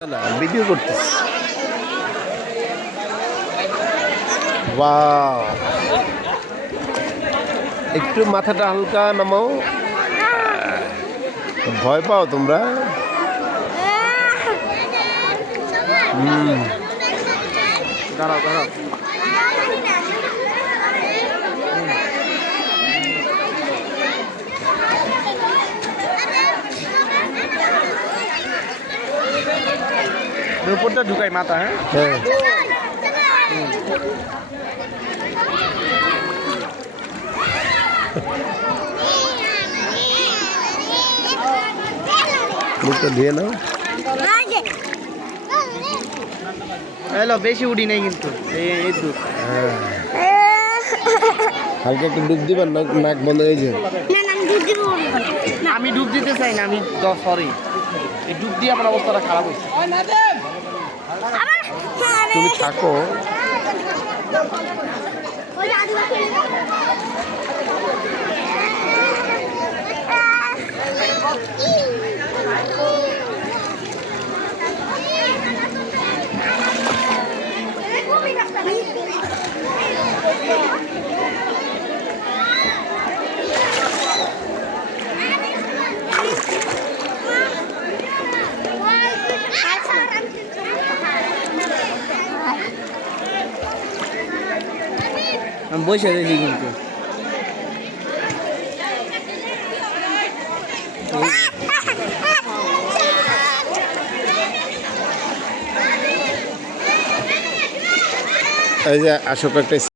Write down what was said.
না ভিডিও করতেছি। ওয়াও, একটু মাথাটা হালকা নামাও। ভয় পাও তোমরা? দাঁড়াও দাঁড়াও। উপরটা ঢুকাই মাথা। হ্যাঁ মুখটা ধুয়ে নাও। হ্যালো, বেশি উড়ি নেই কিন্তু এই দুধ। হালকা একটু ডুব দিবেন, নাক বন্ধ হয়ে যায়। আমি ডুব দিতে চাই না, আমি সরি, এই ডুব দিয়ে আমার অবস্থাটা খারাপ হয়েছে। তুমি থাকো। আমি বসে রয়েছি কিন্তু। এই যে আসো একটা